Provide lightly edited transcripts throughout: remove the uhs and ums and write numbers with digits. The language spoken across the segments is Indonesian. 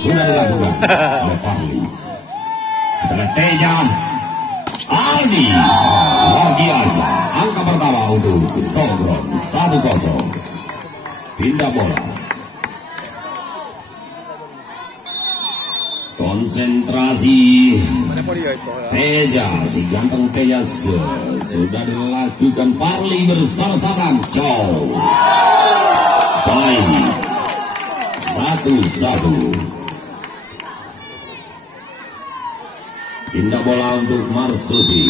sudah dilakukan oleh Farli. Adalah Teja Aldi, luar biasa. Angka pertama untuk Sogron 1-0. Pindah bola. Konsentrasi. Teja, si ganteng Teja sudah dilakukan Farli bersama-sama. Jauh. Baik. 1-1. Pindah bola untuk Marsusi.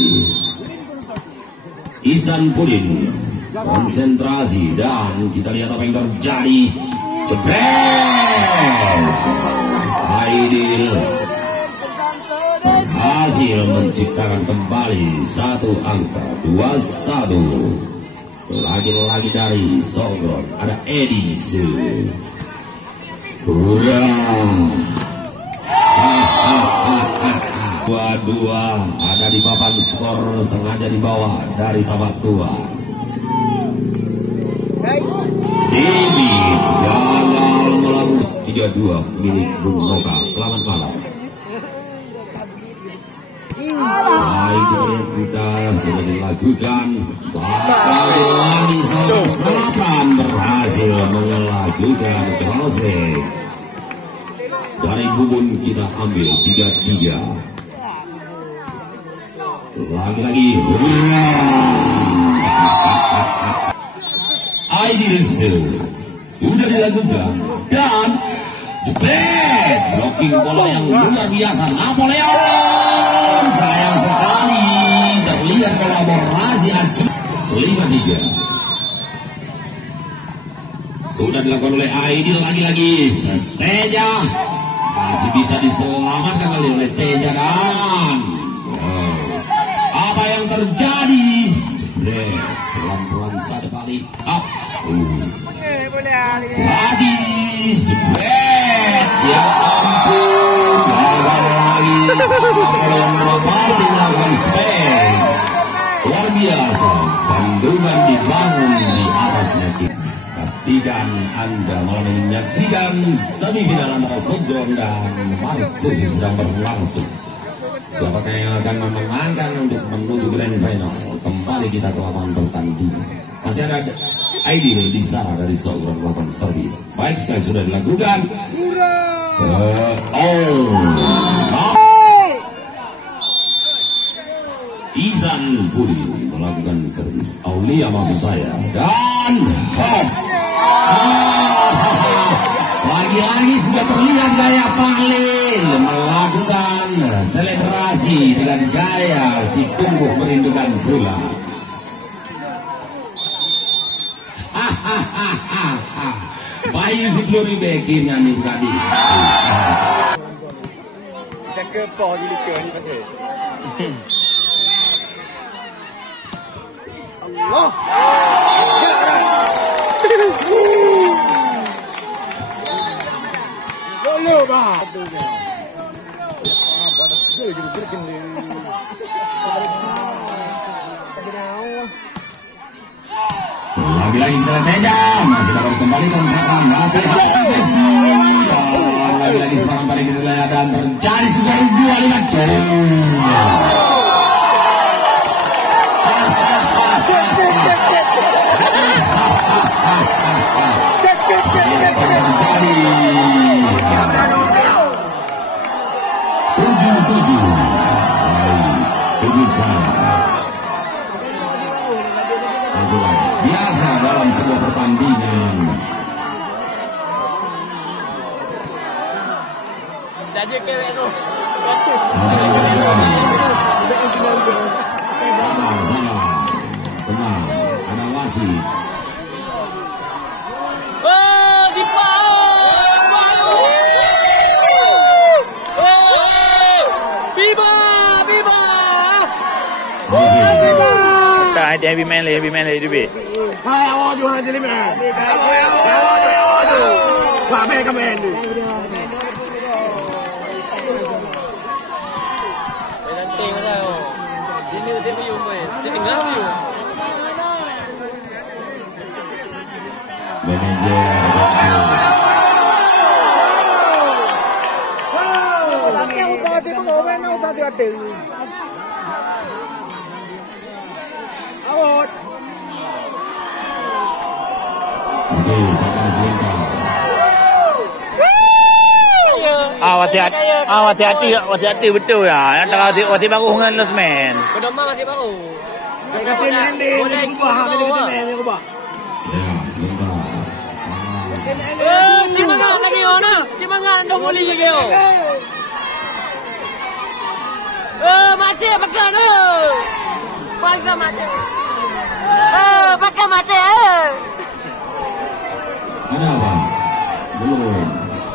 Isan Pudin. Konsentrasi dan kita lihat apa yang terjadi. Jebret. Aidil berhasil menciptakan kembali satu angka. 2-1. Lagi-lagi dari Sogron ada Edis. Dua-dua ada di papan skor, sengaja dibawa dari babak tuan. Dewi gagal melambus 3-2 milik Bung Noka. Selamat malam. Baik, kita sudah dilakukan. Bakal lagi Selatan berhasil melakukan crossing. Dari Bubun kita ambil 3-3. Lagi-lagi Aidil sudah dilakukan dan jebret, blocking bola yang luar biasa. Napoleon sayang sekali terlihat kolaborasi acuh. 5-3 sudah dilakukan oleh Aidil. Lagi-lagi Teja masih bisa diselamatkan oleh Teja dan apa yang terjadi? Jebret, pelan-pelan saja balik up. Hadis jebret, ya ampun, gagal lagi. Napoleon Bonaparte melakukan spek. Luar biasa, kandungan dibangun di atasnya kita. Pastikan Anda malam ini menyaksikan semifinal antara Sogron dan Marsusi sedang berlangsung. Siapakah yang akan memenangkan untuk menuju grand final? Kembali kita ke lapangan pertandingan. Masih ada Aidil di sana dari Sogron melakukan servis. Baik sekali sudah dilakukan. Izan Puri melakukan servis. Aulia maksud saya. Dan lagi-lagi sudah terlihat gaya Pahlil melakukan selebrasi dengan gaya si tumbuh merindukan bola. Bayu si Glory Becky nyanyi tadi. Kita ke bawah di liga ni pasal. Allah. Lolo bah. Lagi-lagi kita Teja masih dapat kembalikan serangan. Lagi-lagi serangan pada kita lihat dan terjadi sudah 2-5. Biasa dalam sebuah pertandingan. Jadi kewek tu. Sabar. Tenang, ada wasit. Oh, di Viva! Ada heavy man lagi tu be. Hai awak jual jadi man. Wah, mereka main tu. Penting lah. Ini dia punya main. Dia tinggal tu. Manajer ada. Out. Okey, siapa siapa? Hati-hati betul ya. Yang tengah hati baru dengan Losman. Pedomang masih baru. Kapten Andy ubah, kapten ubah. Ya, sebentar. Semangat lagi mana? Semangat dah boleh lagi yo. Macam makan Bangsa macam. Makan macam. Ada apa? Belum.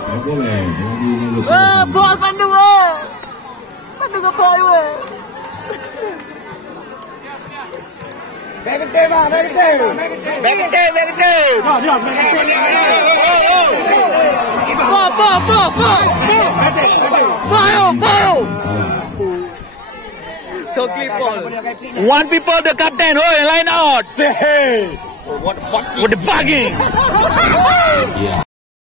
Tak boleh. Lagi negosiasi. Bol pandu. Pandu ke boy. Back it bang, back it. One people the captain. Oh, line out. Say hey. What the fuck? What the fucking? Ya.